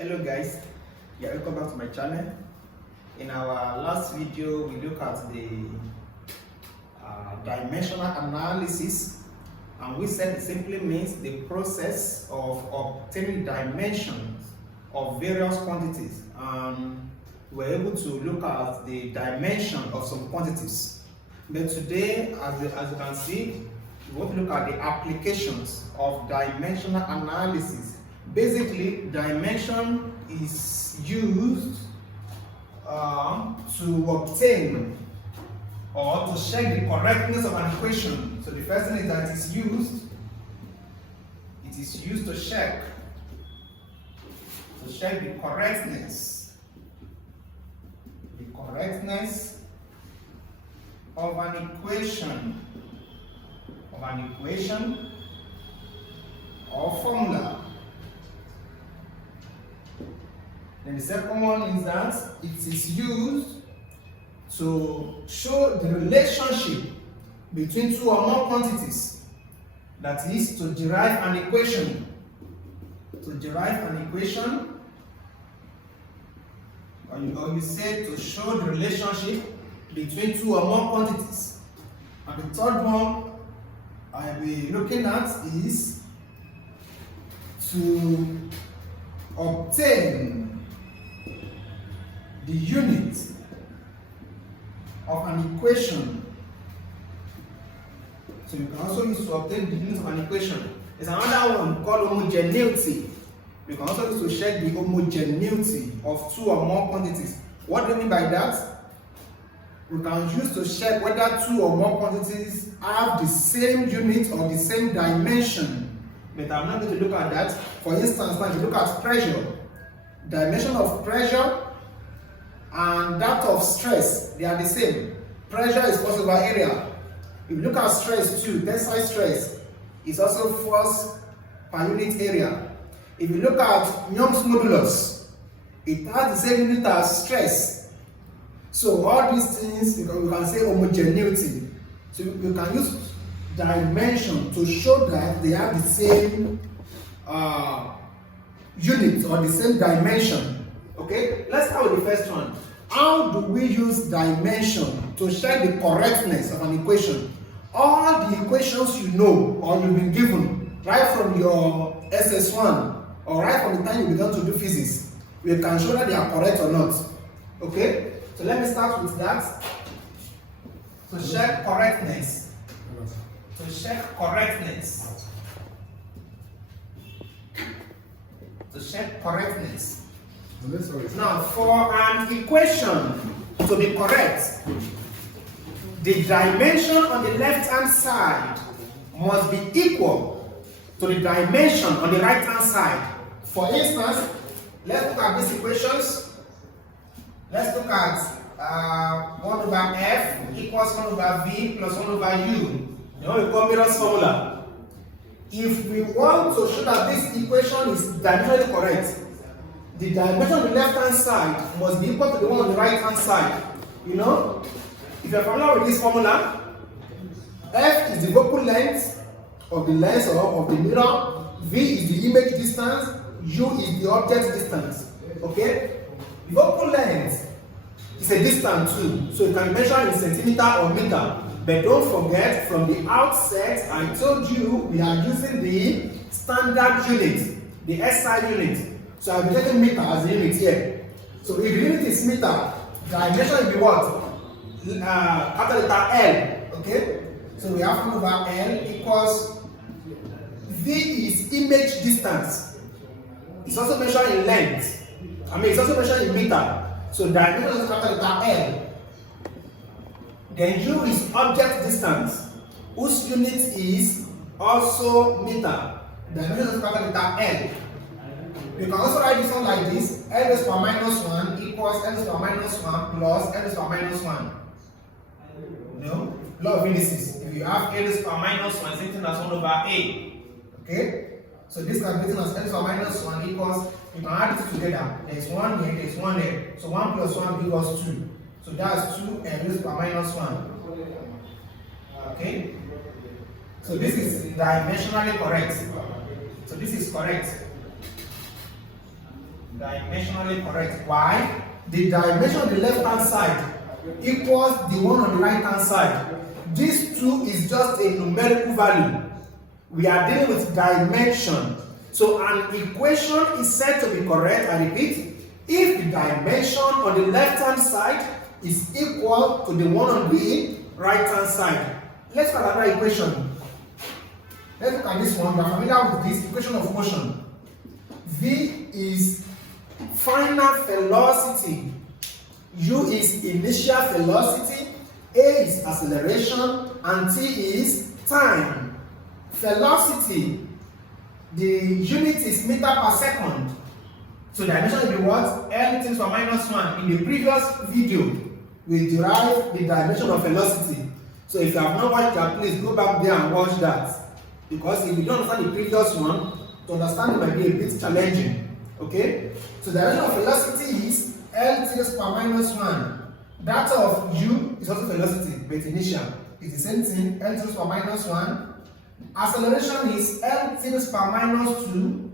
Hello guys, welcome back to my channel. In our last video we looked at the dimensional analysis, and we said it simply means the process of obtaining dimensions of various quantities, and we're able to look at the dimension of some quantities. But today, as you can see, we want to look at the applications of dimensional analysis. Basically, dimension is used to obtain or to check the correctness of an equation. So the first thing is that it is used to check the correctness of an equation or formula. And the second one is that it is used to show the relationship between two or more quantities. That is, to derive an equation. Or you say to show the relationship between two or more quantities. And the third one I'll be looking at is to obtain the unit of an equation. So you can also use to obtain the unit of an equation. There's another one called homogeneity. You can also use to check the homogeneity of two or more quantities. What do you mean by that? We can use to check whether two or more quantities have the same unit or the same dimension. But I'm not going to look at that. For instance, now if you look at pressure, dimension of pressure and that of stress, they are the same. Pressure is force over area. If you look at stress too, tensile stress is also force per unit area. If you look at Young's modulus, it has the same unit as stress. So all these things, we can say homogeneity. So you can use dimension to show that they have the same unit or the same dimension. Okay, let's start with the first one. How do we use dimension to check the correctness of an equation? All the equations you know or you've been given right from your SS1 or right from the time you began to do physics, we can show that they are correct or not. Okay, so let me start with that. To check correctness. Now, for an equation to be correct, the dimension on the left-hand side must be equal to the dimension on the right-hand side. For instance, let's look at these equations. Let's look at 1 over f equals 1 over v plus 1 over u. You know, we call Miller's formula. If we want to show that this equation is dimensionally correct, the dimension on the left-hand side must be equal to the one on the right-hand side. You know, if you're familiar with this formula, f is the focal length of the lens or of the mirror, v is the image distance, u is the object distance. Okay? The focal length is a distance too, so you can measure in centimeter or meter. But don't forget, from the outset, I told you we are using the standard unit, the SI unit. So I'll be taking meter as the unit here. So if the unit is meter, dimension will be what? Capital letter L. Okay? So we have 1 over L equals V is image distance. It's also measured in length. It's also measured in meter. So dimension is capital letter L. Then U is object distance, whose unit is also meter. Dimension is capital letter L. You can also write this one like this: L raised to the minus 1 equals L raised to the minus 1 plus L raised to the minus 1. No? Law of indices. If you have L raised to the minus 1, same thing as 1 over A. Okay? So this can be written as L raised to the minus 1 equals, you can add it together. There is 1 here, there is 1 here. So 1 plus 1 gives us 2. So that's 2 L raised to the minus 1. Okay? So this is dimensionally correct. So this is correct. Dimensionally correct. Why? The dimension on the left hand side equals the one on the right hand side. This 2 is just a numerical value. We are dealing with dimension. So an equation is said to be correct, I repeat, if the dimension on the left hand side is equal to the one on the right hand side. Let's look at another equation. Let's look at this one. We are familiar with this equation of motion. V is final velocity, U is initial velocity, A is acceleration, and T is time. Velocity, the unit is meter per second. So the dimension will be what? L to the minus 1. In the previous video, we derived the dimension of velocity. So if you have not watched that, please go back there and watch that. Because if you don't understand the previous one, to understand it might be a bit challenging. Okay? So the dimension of velocity is L to the minus 1. That of U is also velocity, but initial. It's the same thing, L to the minus 1. Acceleration is L to the minus 2.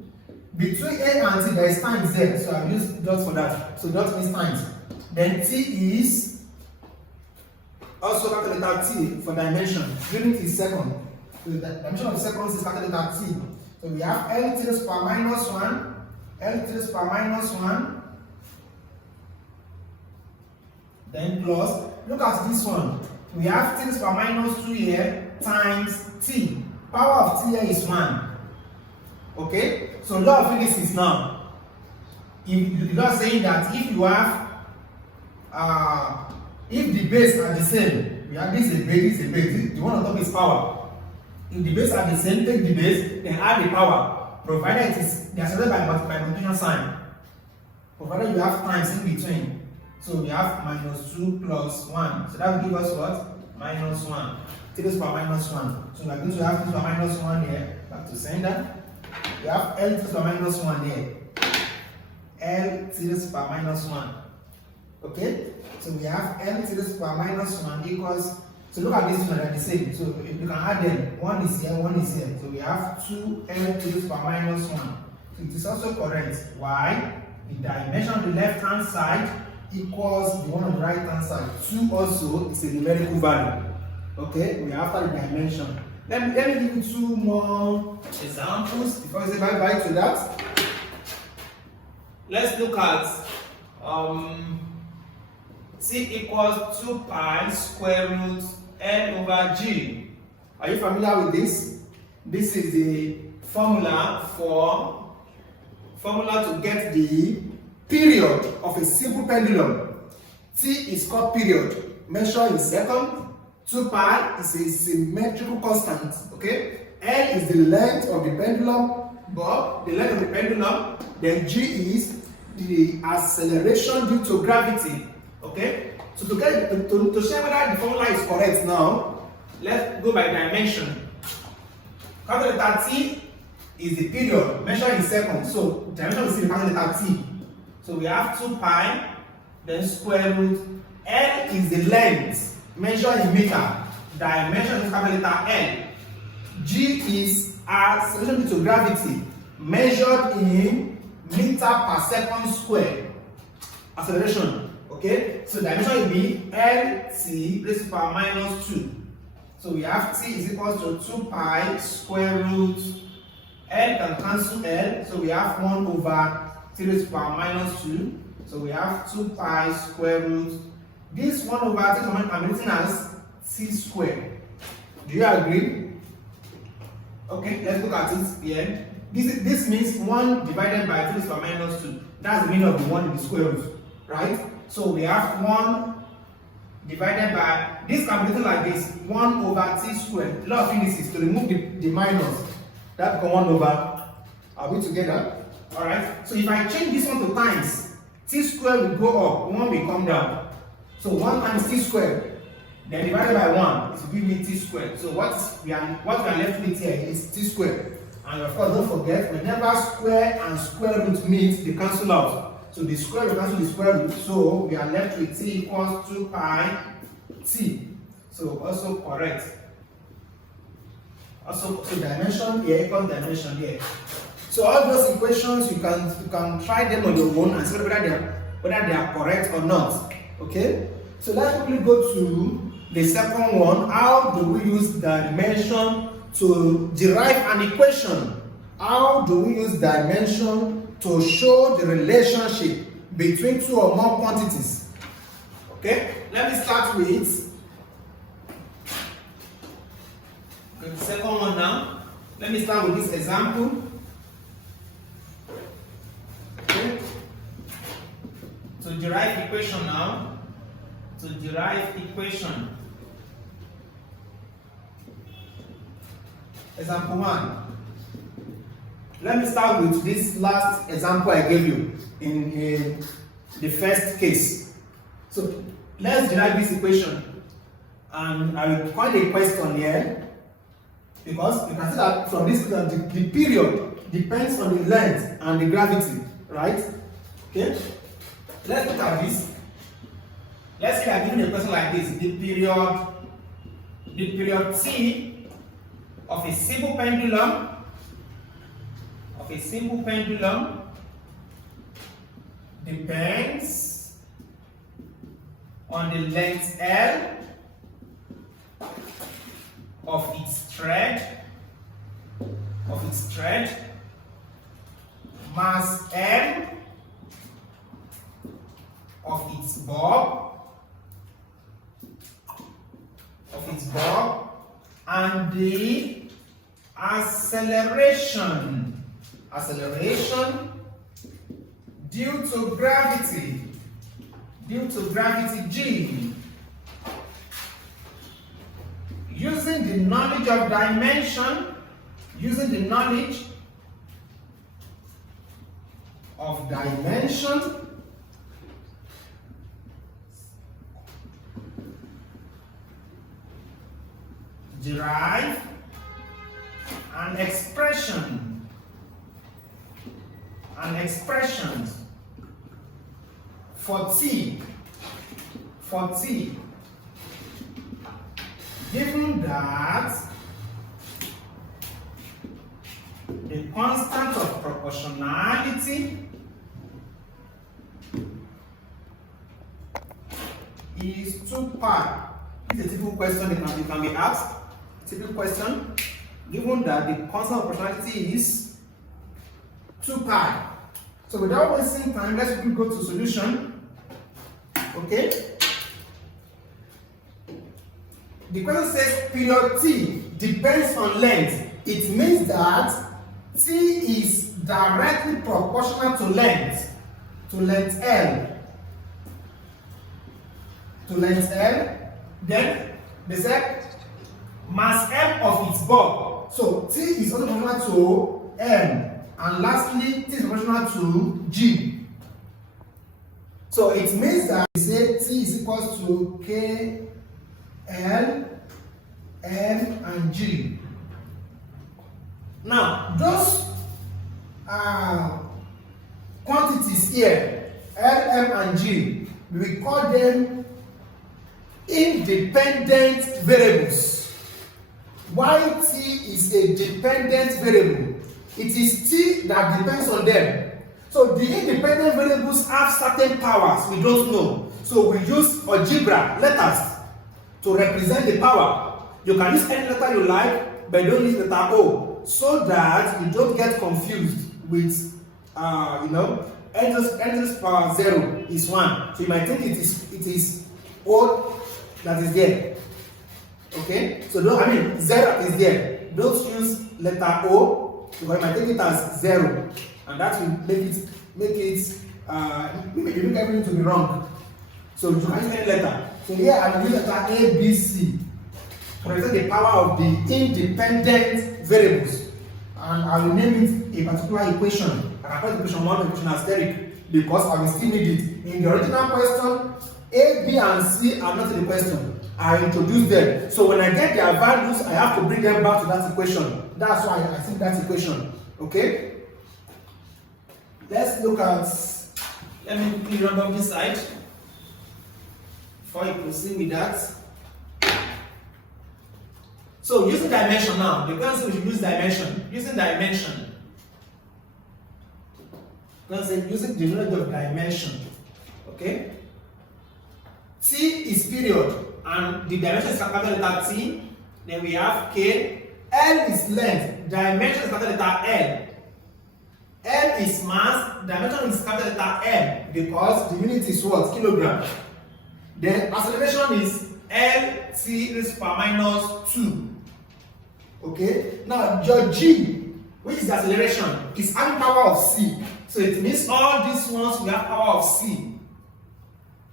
Between A and T, there is times there, so I've used dots for that. So dot means times. Then T is also capital letter T for dimension. Unit is second. So the dimension of seconds is capital letter T. So we have L to the minus 1, L to the minus 1. Then plus, look at this one. We have T to the minus 2 here times T. Power of T here is 1. Okay? So law of physics is now. If the law is saying that if you have if the base are the same, we have this is a base, this is a base, the one on top is power. If the base are the same, take the base, then add the power, provided it is they are separated by multiplication sign. Provided you have times in between. So we have minus 2 plus 1. So that will give us what? Minus 1. T to the minus 1. So we are going to have T to the minus 1 here. Back to sender. We have L to the minus 1 here. L to the minus 1. Okay? So we have L to the minus 1 equals. So look at this one, they're the same. So if you can add them, 1 is here, 1 is here. So we have 2L to the minus 1. So it is also correct. Why? The dimension on the left hand side equals the one on the right hand side. 2 also is a numerical value. Okay? We have the dimension. Let me give you 2 more examples before I say bye-bye to that. Let's look at C equals 2 pi square root n over g. Are you familiar with this? This is the formula to get the period of a simple pendulum. T is called period, measured in seconds. 2 pi is a symmetrical constant, okay? L is the length of the pendulum, bob, the length of the pendulum. Then G is the acceleration due to gravity, okay? So to show whether the formula is correct now, let's go by dimension. Capital letter T is the period, measured in seconds. So dimension is the capital letter T. So we have 2 pi, then square root. L is the length, measured in meter. Dimension is capital letter L. G is acceleration due to gravity, measured in meter per second square. Acceleration, okay? So dimension will be LT raised to power minus 2. So we have T is equal to 2 pi square root. L can cancel L, so we have 1 over T raised to power minus 2. So we have 2 pi square root. This 1 over T can be written as C squared. Do you agree? Okay, let's look at it here. This means 1 divided by 2 to the power minus 2. That's the meaning of the 1 in the square root, right? So we have 1 divided by, this can be written like this, 1 over T squared. The law of physics is to remove the minus. That becomes 1 over. Are we together? Alright, so if I change this one to times, T squared will go up, 1 will come down. So 1 times T squared, then divided by 1, it will give me T squared. So what we are left with here is T squared. And of course, don't forget, whenever square and square root meet, they cancel out. So the square will cancel the square root. So we are left with T equals 2 pi T. So also correct. Also, so dimension here equals dimension here. So all those equations, you can try them on your own and see whether they are correct or not. Okay? So let's quickly go to the second one. How do we use dimension to derive an equation? How do we use dimension to show the relationship between two or more quantities? Okay? Let me start with the second one now. Let me start with this example. Okay? To derive equation now. To derive equation. Example 1. Let me start with this last example I gave you in the first case. So let's derive this equation. And I will coin a question here, because you can see that from this the period depends on the length and the gravity, right? Okay? Let's look at this. Let's say I'm given a question like this. The period t of a simple pendulum depends on the length L of its thread, mass M of its bulb, and the acceleration due to gravity G. Using the knowledge of dimension, derive an expression for t, given that the constant of proportionality is 2 pi. This is a typical question that can be asked. Typical question, given that the constant of proportionality is 2 pi. So without wasting time, let's quickly go to solution. Okay? The question says period t depends on length. It means that t is directly proportional to length L. Then they said mass M of its bulb. So t is also proportional to M. And lastly, t is proportional to G. So it means that we say t is equal to K, L, M, and G. Now, those quantities here, L, M, and G, we call them independent variables. Why t is a dependent variable? It is t that depends on them. So the independent variables have certain powers we don't know. So we use algebra letters to represent the power. You can use any letter you like, but don't use letter O, so that you don't get confused with, n to the power 0 is 1. So you might think it is O that is there. Okay? So 0 is there. Don't use letter O, because you might take it as 0, and that will make everything to be wrong. So you can use any letter. So here I will use letter A, B, C to represent the power of the independent variables, and I will name it a particular equation. I can call it equation 1 equation asterisk, because I will still need it. In the original question, A, B, and C are not in the question. I introduce them. So when I get their values, I have to bring them back to that equation. That's why I think that equation. Okay? Let's look at, let me quickly run down this side before I proceed with that. So using dimension now, the question we should use dimension. Using dimension, Because I'm using the knowledge of dimension. Okay? T is period, and the dimension is capital letter T. Then we have K. L is length, dimension is capital letter L. M is mass, dimension is capital letter M, because the unit is what? Kilogram. Then acceleration is L T raised to power minus 2. Okay? Now your G, which is the acceleration, is having power of C. So it means all these ones will have power of C.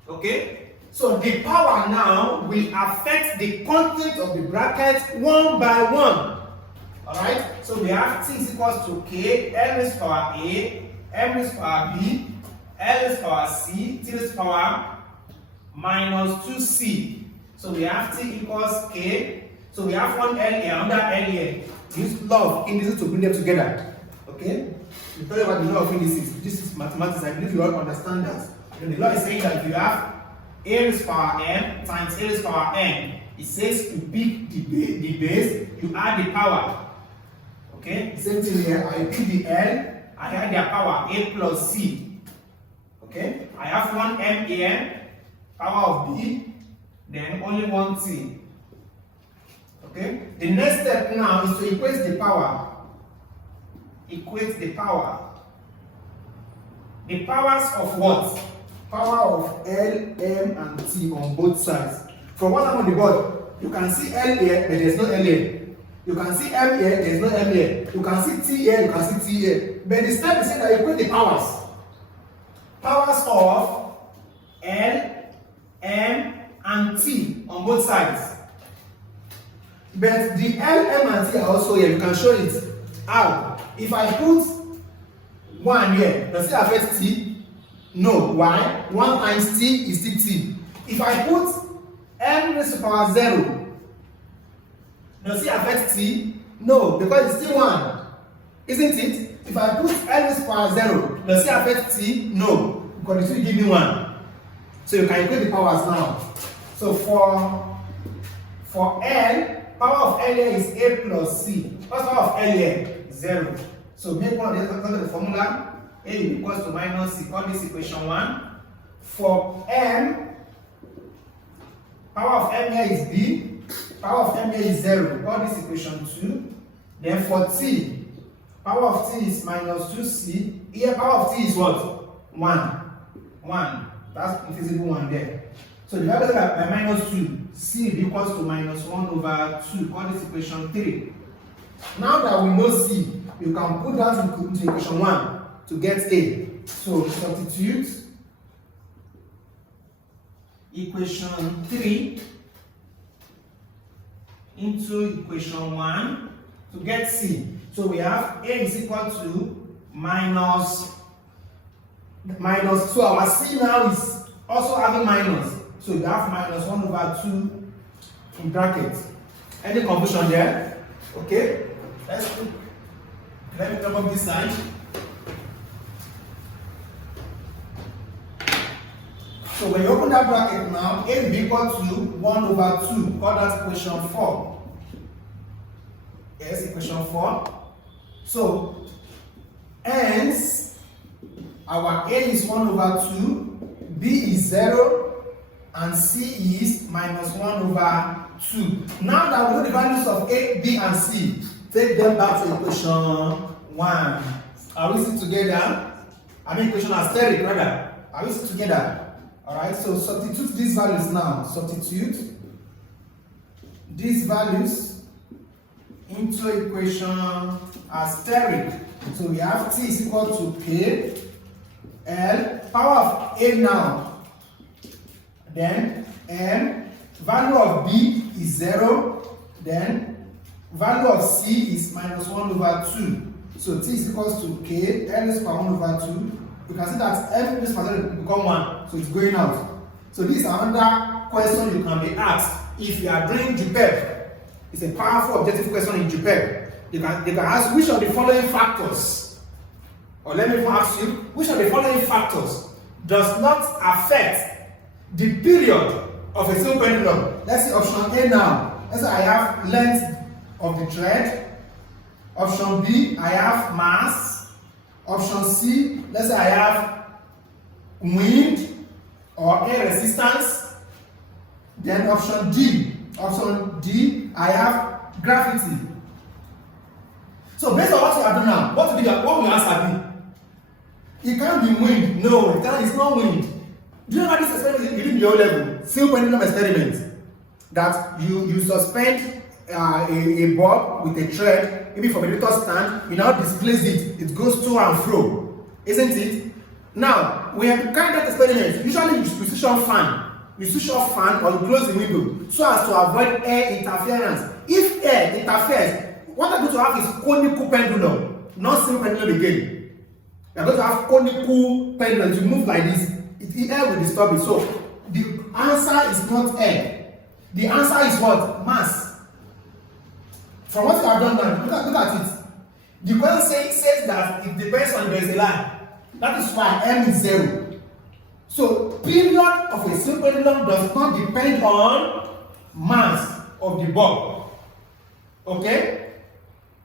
Okay? So the power now will affect the content of the bracket one by one. Alright? So we have T is equals to K, M raised to power A, M raised to power B, L raised to power C, T raised to power minus 2C. So we have T equals K. So we have one L here, another L here. Use law of indices to bring them together. Okay? We tell you about the law of indices. This is mathematics. I believe you all understand that. And the law is saying that if you have A raised to power M times A raised to power N, it says to pick the base, you add the power. Okay? Same thing here. I pick the L, I add their power, A plus C. Okay? I have one M here, power of B, then only one T. Okay? The next step now is to equate the power. Equate the power. The powers of what? Power of L, M, and T on both sides. From what I'm on the board, you can see L here, but there's no L here. You can see M here, there's no M here. You can see T here, you can see T here. But the step is saying that you equate the powers. Powers of L, M, and T on both sides. But the L, M, and T are also here. You can show it. How? If I put 1 here, does it affect T? No. Why? 1 times T is still T. If I put M raised to power 0, does it affect T? No, because it's still 1. Isn't it? If I put L raised to power 0, does it affect T? No, because it will give me 1. So you can equate the powers now. So for L, power of L here is A plus C. What's power of L here? 0. So make one of the formula. A equals to minus C. Call this equation 1. For M, power of M here is B. Power of M here is 0. Call this equation 2. Then for T, power of T is minus 2C. Here power of T is what? 1. 1. That's invisible 1 there. So divided by minus 2, C equals to minus 1 over 2. Call this equation 3. Now that we know C, you can put that into equation 1 to get A. So substitute equation 3 into equation 1 to get C. So we have A is equal to minus 2. Our C now is also having minus. So you have minus 1 over 2 in brackets. Any confusion there? Okay. Let me come up this side. So when you open that bracket now, A will be equal to 1 over 2. Call that equation 4. Yes, equation 4. So, hence, our A is 1 over 2, B is 0, and C is minus 1 over 2. Now that we know the values of A, B, and C, take them back to equation 1. Are we still together? I mean equation asterisk rather. Are we still together? Alright, so substitute these values now. Substitute these values into equation asterisk. So we have T is equal to K, L, power of A now, then M, value of B is 0, then value of C is minus 1 over 2. So T is equals to K, L is power 1 over 2. You can see that M is power become 1, so it's going out. So this is another question you can be asked if you are doing GPEP. It's a powerful objective question in GPEP. They can ask which of the following factors, or let me even ask you, which of the following factors does not affect the period of a single pendulum? Let's see option A now. Let's say I have length of the thread. Option B, I have mass. Option C, let's say I have wind or air resistance. Then option D, I have gravity. So based on what you have done now, what will your answer be? It can't be wind. No, it's not wind. Do you know this experiment within your level? Simple pendulum experiment. That you suspend a bulb with a thread, maybe from a little stand, you now displace it. It goes to and fro, isn't it? Now, we have to carry that experiment. Usually you switch on fan. You switch off fan or you close the window so as to avoid air interference. If air interferes, what I'm going to have is conical pendulum, not simple pendulum again. You're going to have conical pendulum. You move like this, the air will disturb it. So the answer is not air. The answer is what? Mass. From what you have done now, look at it. The question says that it depends on there is a line. That is why m is 0. So period of a simple pendulum does not depend on mass of the bulb. Okay?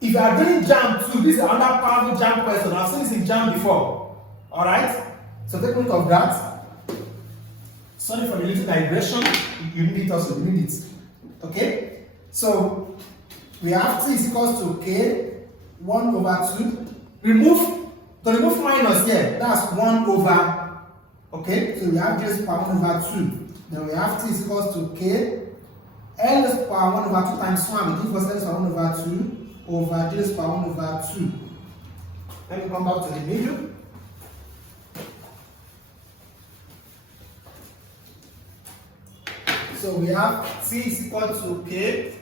If you are doing jam too, this is another powerful jam question. I've seen this in jam before. Alright? So take note of that. Sorry for the little digression. You need it also, you need it. Okay? So we have t is equals to k 1 over 2. To remove minus here, that's 1 over. Okay, so we have just power 1 over 2. Then we have t is equals to k l is power 1 over 2 times 1. We give us l is power 1 over 2 over j is power 1 over 2. Let me come back to the middle. So we have t is equal to k.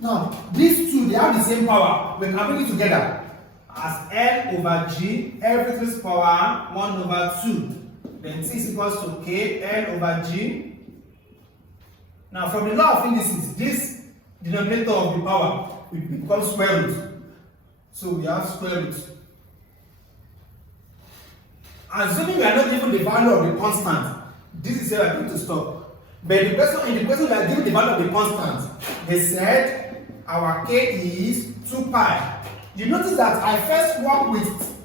Now, these two, they have the same power. We can bring it together as L over G, everything is power 1 over 2. Then T is equals to K, L over G. Now, from the law of indices, this denominator of the power will become square root. So we have square root. Assuming we are not given the value of the constant, this is where we are going to stop. But in the question we are given the value of the constant, they said our k is 2 pi. You notice that I first work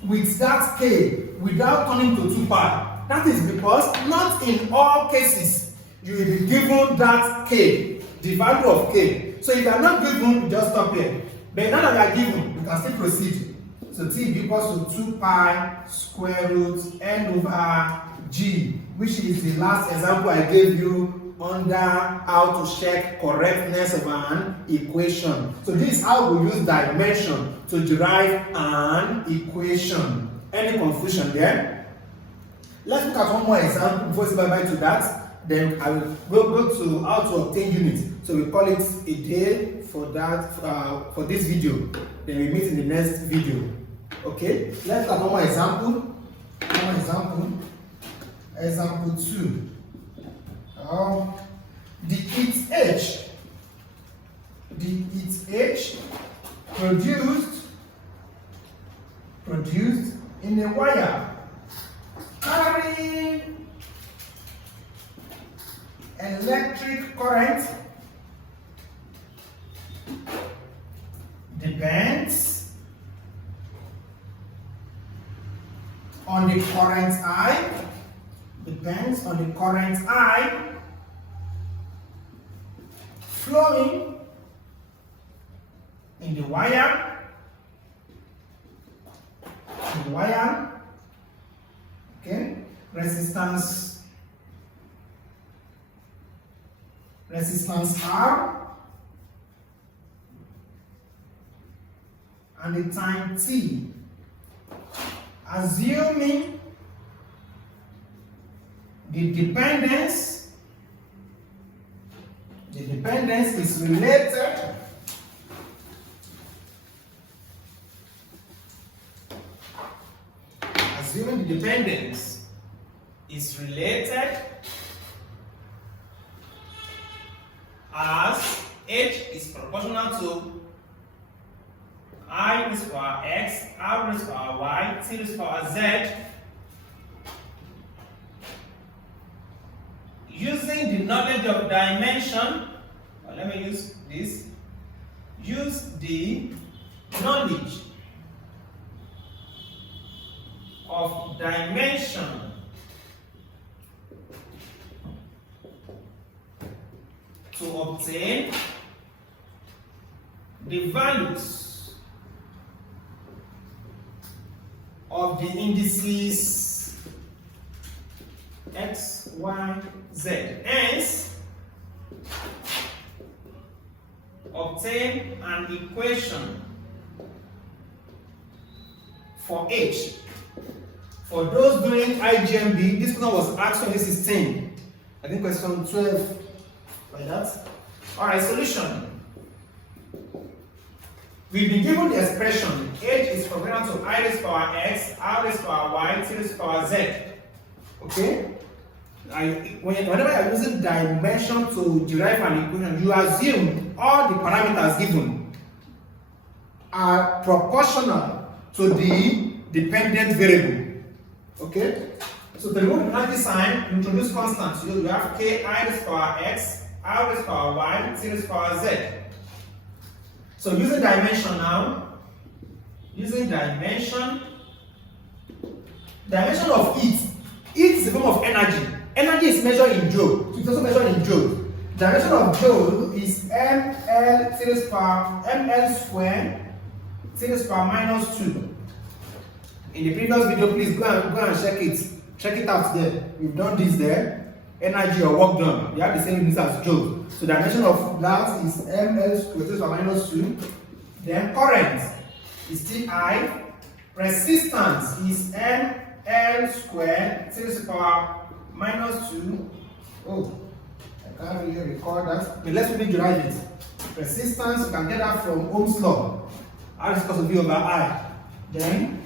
with that k without turning to 2 pi. That is because not in all cases you will be given that k, the value of k. So if you are not given, you just stop here. But now that you are given, you can still proceed. So t equals to 2 pi square root n over g, which is the last example I gave you under how to check correctness of an equation. So this is how we use dimension to derive an equation. Any confusion there? Let's look at one more example before we say bye-bye to that. Then I will go to how to obtain units. So we call it a day for that for this video. Then we meet in the next video. Okay? Let's look at one more example. Example 2. The its H produced in a wire carrying electric current depends on the current I flowing in the wire, okay, resistance R, and the time t, assuming the dependence is related as H is proportional to I raised to power X, R raised to power Y, T raised to power Z, using the knowledge of dimension. Let me use this. Use the knowledge dimension to obtain the values of the indices x, y, z. Hence, obtain an equation for h. For those doing IGMB, this one was asked 2016. I think question 12 like that. Alright, solution. We've been given the expression h is proportional to I raised power x, r raised power y, t raised power z. Okay? Whenever you're using dimension to derive an equation, you assume all the parameters given are proportional to the dependent variable. Okay? So to remove the penalty sign, introduce constants. You have k I raised power x, r raised power y, t raised power z. So using dimension now, using dimension of heat. Heat is a form of energy. Energy is measured in joule. So it's also measured in joule. Dimension of joule is ml t raised power ml squared t raised power minus 2. In the previous video, please go and check it. Check it out there. We've done this there. Energy or work done. They have the same units as joule. So the dimension of that is ml squared t raised power minus 2. Then current is Ti. Resistance is ml squared t raised power minus 2. Oh, I can't really record that. But let's really derive it. Resistance, you can get that from Ohm's law. R is equal to V over I. Then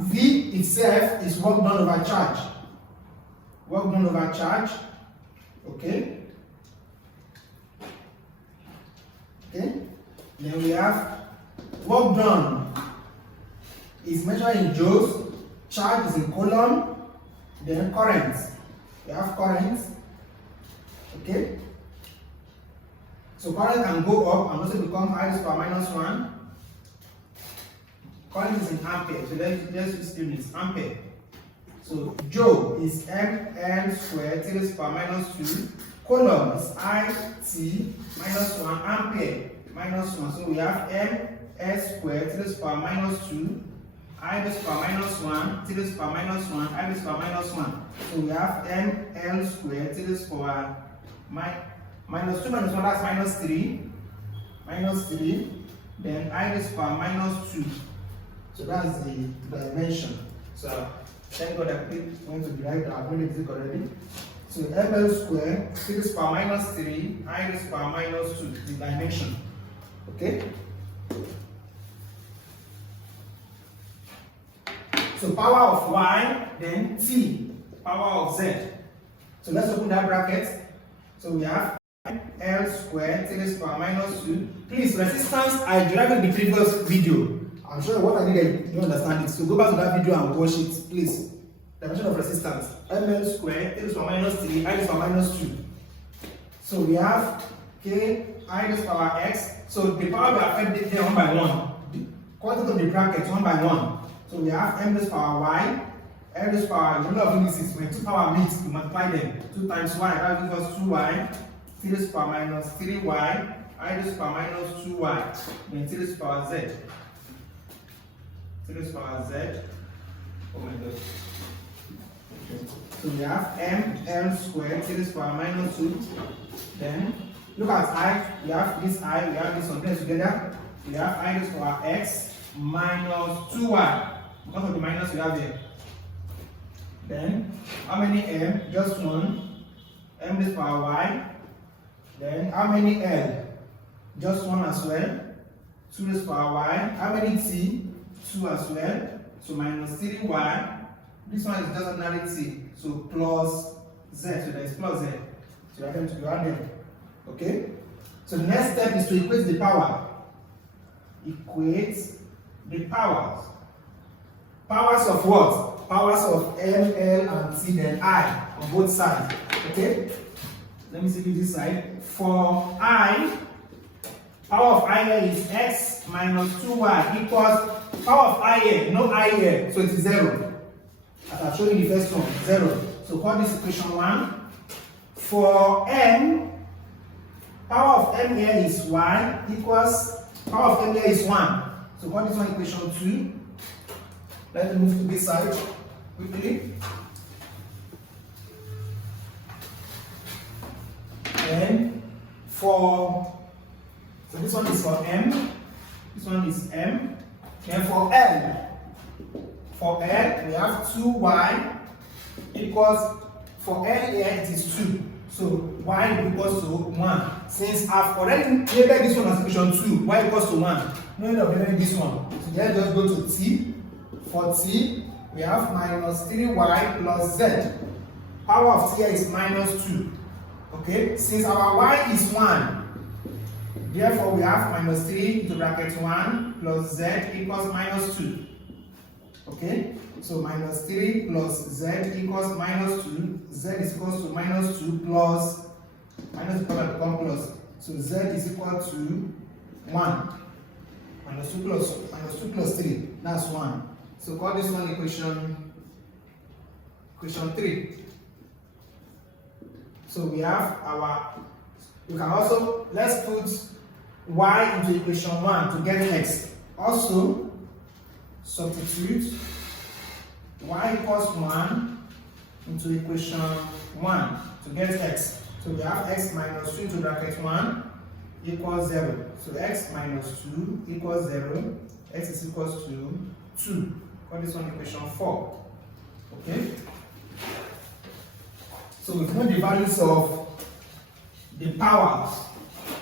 V itself is work done over charge. Work done over charge. Okay. Okay. Then we have work done is measured in joules. Charge is in coulomb. Then current. We have current. Okay. So current can go up and also become I raised power minus 1. Current is in ampere. So let's use units. Ampere. So joule is ml squared t raised power minus 2. Coulomb is IT minus 1. Ampere minus 1. So we have ms squared t raised power minus 2. I raised power minus 1, t raised power minus 1, I raised power minus 1. So we have ml squared t raised power minus 2 minus 1, that's minus 3. Minus 3. Then I raised power minus 2. So that's the dimension. So thank God I went to derive the ability already. So ml squared t raised power minus 3, I raised power minus 2, the dimension. Okay? So power of y, then t, power of z. So let's open that bracket. So we have L squared t raised power minus 2. Please, resistance, I derived in the previous video. I'm sure what I did, you understand it. So go back to that video and watch it, please. Dimension of resistance. ml squared t raised power minus 3, I raised power minus 2. So we have k I raised power x. So the power will affect there one by one. The quantity of the bracket one by one. So we have m raised power y, m raised power, the number of indices, when two power meets, you multiply them. 2 times y, that gives us 2y, t raised power minus 3y, I raised power minus 2y, then t raised power z. T raised power z. Oh my god. Okay. So we have ml squared, t raised power minus 2. Then look at I, we have this one placed together. We have I raised power x minus 2y. Because of the minus we have there. Then, how many m? Just one. M raised power y. Then, how many l? Just one as well. 2 raised power y. How many t? 2 as well. So minus 3y. This one is just ordinary t. So plus z. So there is plus z. So you have them to add them. Okay? So the next step is to equate the power. Equate the powers. Powers of what? Powers of M, L, and T, then I on both sides. Okay? Let me see this side. For I, power of I here is x minus 2y equals power of I here, no I here, so it is 0. as I've shown you the first one, 0. So call this equation 1. For m, power of m here is y equals, power of m here is 1. So call this one equation 2. Let's move to this side quickly. And for, so this one is for m, this one is m. Then for L, we have 2y equals, for L here it is 2. So y equals to 1. Since I've already labeled this one as equation 2, y equals to 1. No need of labeling this one. So let's just go to t. For t, we have minus 3y plus z. Power of t here is minus 2. Okay, since our y is 1, therefore we have minus 3 into bracket 1 plus z equals minus 2. Okay, so minus 3 plus z equals minus 2. Z is equals to minus 2 plus, minus become plus. So z is equal to 1. Minus 2 plus 3, that's 1. So call this one equation 3. So we have our, we can also, let's put y into equation 1 to get x. Also, substitute y equals 1 into equation 1 to get x. So we have x minus 2 into bracket 1 equals 0. So x minus 2 equals 0. X is equals to 2. Call this one equation 4. Okay? So we've known the values of the powers.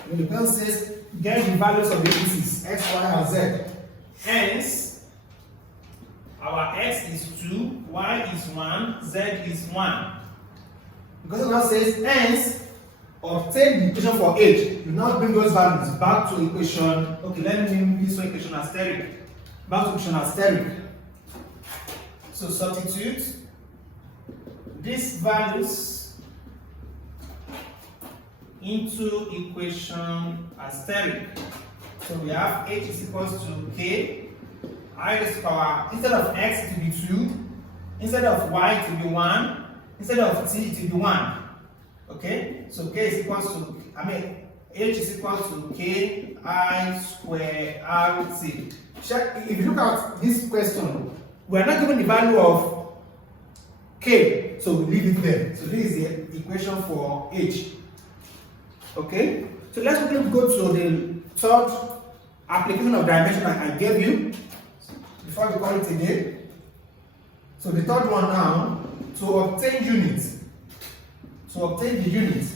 When the person says get the values of the indices x, y, and z. Hence, our x is 2, y is 1, z is 1. Because it now says hence, obtain the equation for h. You now bring those values back to equation. Okay, let me name this one equation asterisk. Back to equation asterisk. So substitute these values into equation asterisk. So we have h is equals to k, I raised to power, instead of x it will be 2, instead of y it will be 1, instead of t it will be 1. Okay? So k is equals to, h is equals to k I square rt. If you look at this question, we are not given the value of k, so we leave it there. So this is the equation for h. Okay? So let's quickly go to the third application of dimension I gave you before we call it a day. So the third one now, to obtain units. To obtain the unit.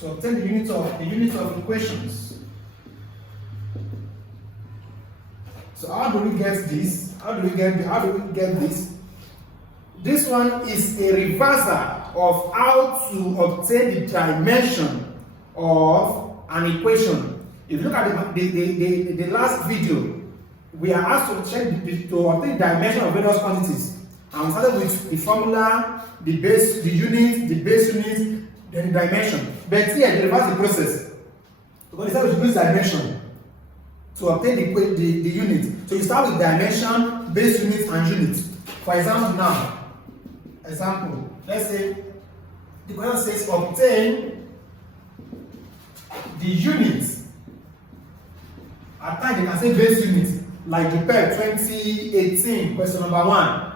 To obtain the unit of equations. So how do we get this? How do we get this? This one is a reversal of how to obtain the dimension of an equation. If you look at the last video, we are asked to check to obtain the dimension of various quantities. And we started with the formula, the base unit, then the dimension. But here, they reverse the process. Because we start with base dimension to obtain the unit. So you start with dimension, base unit, and unit. For example, now, let's say the question says obtain the unit. At times they can say base unit, like the PEP 2018, question number 1.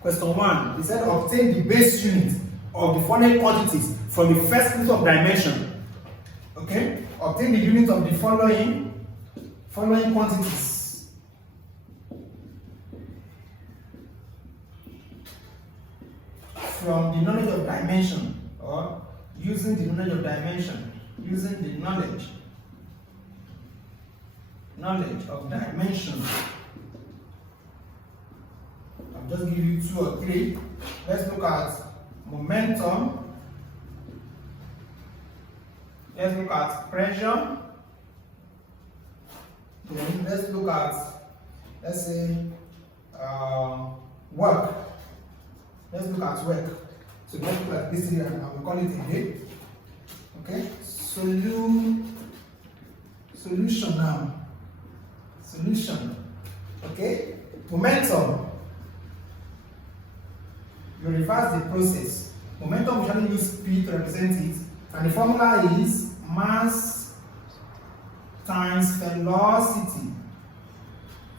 Question 1, it said obtain the base unit of the following quantities from the first place of dimension. Okay? Obtain the unit of the following quantities. From the knowledge of dimension, or using the knowledge of dimension, using the knowledge of dimension. I'll just give you 2 or 3. Let's look at momentum. Let's look at pressure. Then let's look at, let's say, work. Let's look at work. So let's look at this here and I will call it a day. Okay? Solution now. Solution. Okay? Momentum. you reverse the process. Momentum usually use P to represent it, and the formula is mass times velocity.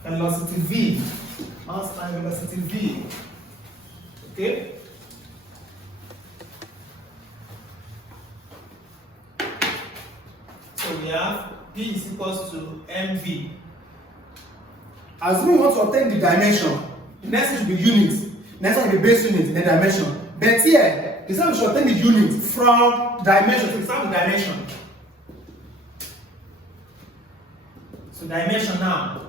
Velocity V. Mass times velocity V. Okay? So we have P is equals to mv. As we want to obtain the dimension, the next thing should be units. Next one will be base unit, then dimension. But here, the time we should obtain the unit from dimension to the dimension. So dimension now.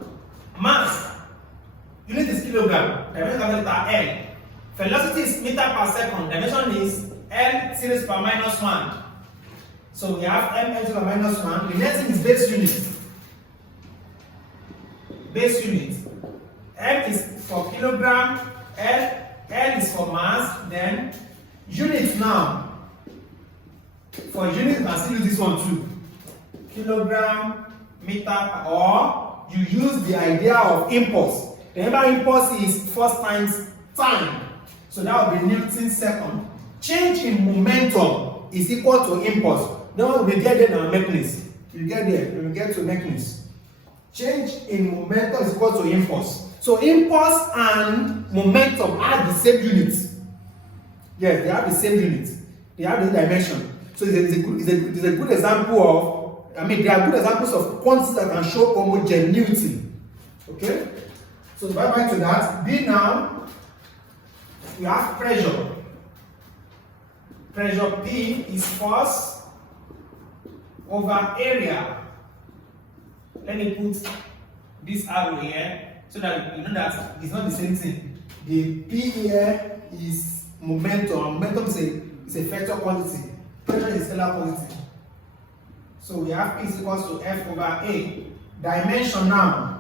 Mass. Unit is kilogram. Dimension is L. Velocity is meter per second. Dimension is L series per minus 1. So we have ml to the minus 1. The next thing is base unit. Base unit. M is for kilogram, L is for mass, then units now. For units, you can still use this one too. Kilogram, meter, or you use the idea of impulse. Remember, impulse is force times time. So that will be Newton second. Change in momentum is equal to impulse. Then we get there now, mechanism. You get there, we will get to mechanism. Change in momentum is equal to impulse. So impulse and momentum are the same units. Yes, they have the same unit. They have the dimension. So it's a good example of, there are good examples of quantities that can show homogeneity. Okay? So bye-bye to that. B now, we have pressure. Pressure P is force over area. Let me put this arrow here so that you know that it's not the same thing. The P here is momentum. Momentum is a vector quantity. Pressure is a scalar quantity. So we have P is equals to F over A. Dimension now.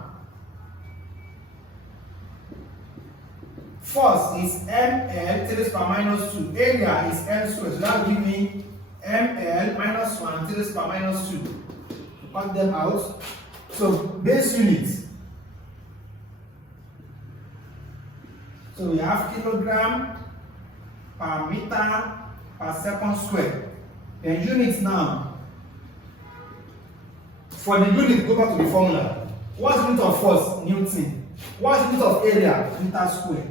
Force is ml raised per minus 2. Area is L squared. So that will give me ml minus 1 raised per minus 2. Cut them out. So base unit. So we have kilogram per meter per second squared. Then units now. For the unit, go back to the formula. What's unit of force? Newton. What's unit of area? Meter squared.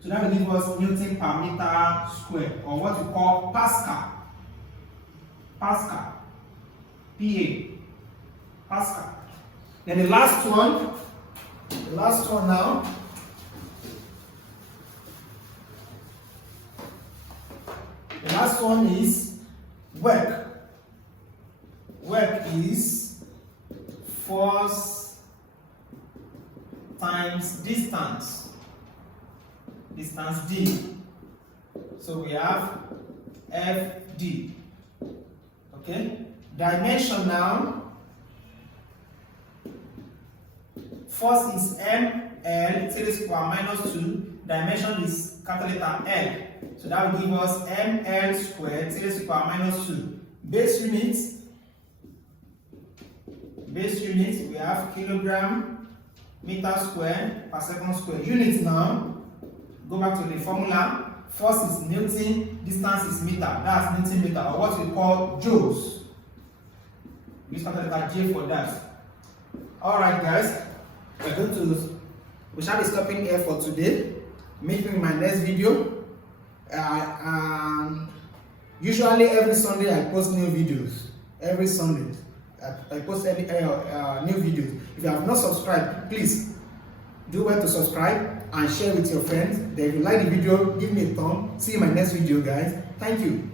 So that will give us Newton per meter squared, or what we call Pascal. Pascal. PA. Pascal. Then the last one now. The last one is work. Work is force times distance. Distance D. So we have FD. Okay? Dimension now. Force is ml raised per minus 2. Dimension is capital letter L. So that will give us ml squared raised per minus 2. Base units. Base units, we have kilogram meter squared per second squared. Units now. Go back to the formula. Force is Newton, distance is meter. That's Newton meter, or what we call joules. Use capital letter J for that. Alright guys, we shall be stopping here for today. Meet me in my next video. Usually every Sunday I post new videos. Every Sunday I post new videos. If you have not subscribed, please do well to subscribe and share with your friends. Then if you like the video, give me a thumb. See you in my next video, guys. Thank you.